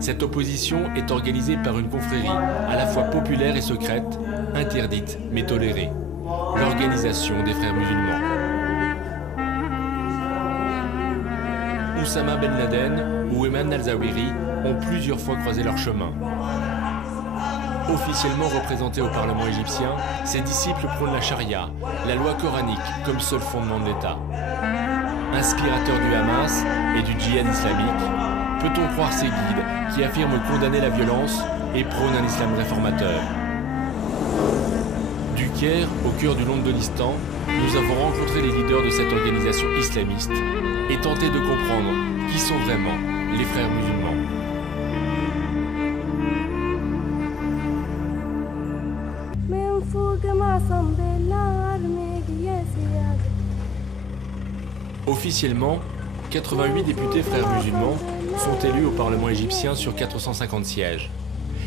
Cette opposition est organisée par une confrérie à la fois populaire et secrète, interdite mais tolérée, l'Organisation des Frères musulmans. Oussama Ben Laden ou Ayman al-Zawahiri ont plusieurs fois croisé leur chemin. Officiellement représentés au Parlement égyptien, ses disciples prônent la charia, la loi coranique, comme seul fondement de l'État. Inspirateurs du Hamas et du djihad islamique, peut-on croire ces guides qui affirment condamner la violence et prônent un islam réformateur? Du Caire, au cœur du Londonistan, nous avons rencontré les leaders de cette organisation islamiste et tenté de comprendre qui sont vraiment les frères musulmans. Officiellement, 88 députés frères musulmans sont élus au Parlement égyptien sur 450 sièges.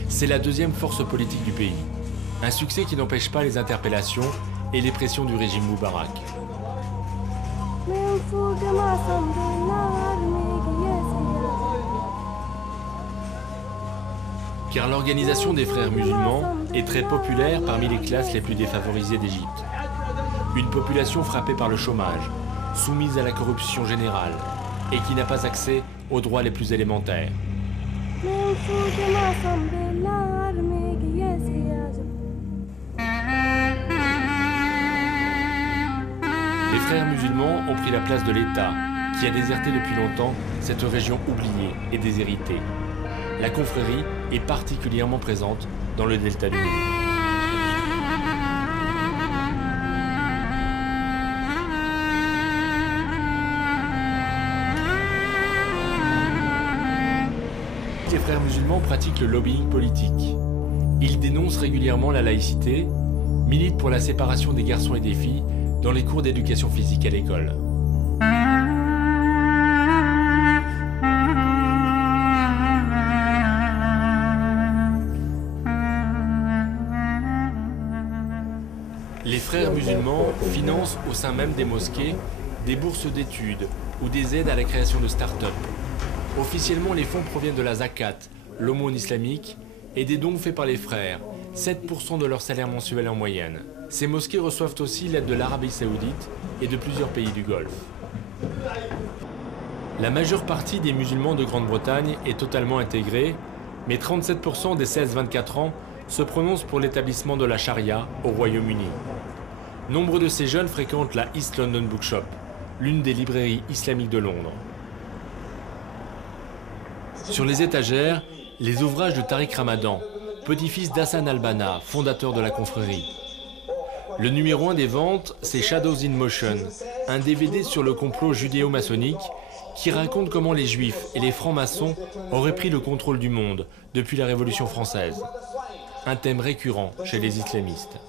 C'est la deuxième force politique du pays. Un succès qui n'empêche pas les interpellations et les pressions du régime Moubarak. Car l'organisation des frères musulmans est très populaire parmi les classes les plus défavorisées d'Égypte. Une population frappée par le chômage, soumise à la corruption générale et qui n'a pas accès aux droits les plus élémentaires. Les frères musulmans ont pris la place de l'État, qui a déserté depuis longtemps cette région oubliée et déshéritée. La confrérie est particulièrement présente dans le delta du Nil. Les frères musulmans pratiquent le lobbying politique. Ils dénoncent régulièrement la laïcité, militent pour la séparation des garçons et des filles dans les cours d'éducation physique à l'école. Les frères musulmans financent au sein même des mosquées des bourses d'études ou des aides à la création de start-up. Officiellement, les fonds proviennent de la zakat, l'aumône islamique, et des dons faits par les frères, 7% de leur salaire mensuel en moyenne. Ces mosquées reçoivent aussi l'aide de l'Arabie saoudite et de plusieurs pays du Golfe. La majeure partie des musulmans de Grande-Bretagne est totalement intégrée, mais 37% des 16-24 ans se prononcent pour l'établissement de la charia au Royaume-Uni. Nombre de ces jeunes fréquentent la East London Bookshop, l'une des librairies islamiques de Londres. Sur les étagères, les ouvrages de Tariq Ramadan, petit-fils d'Hassan al-Banna, fondateur de la confrérie. Le numéro 1 des ventes, c'est Shadows in Motion, un DVD sur le complot judéo-maçonnique qui raconte comment les juifs et les francs-maçons auraient pris le contrôle du monde depuis la Révolution française. Un thème récurrent chez les islamistes.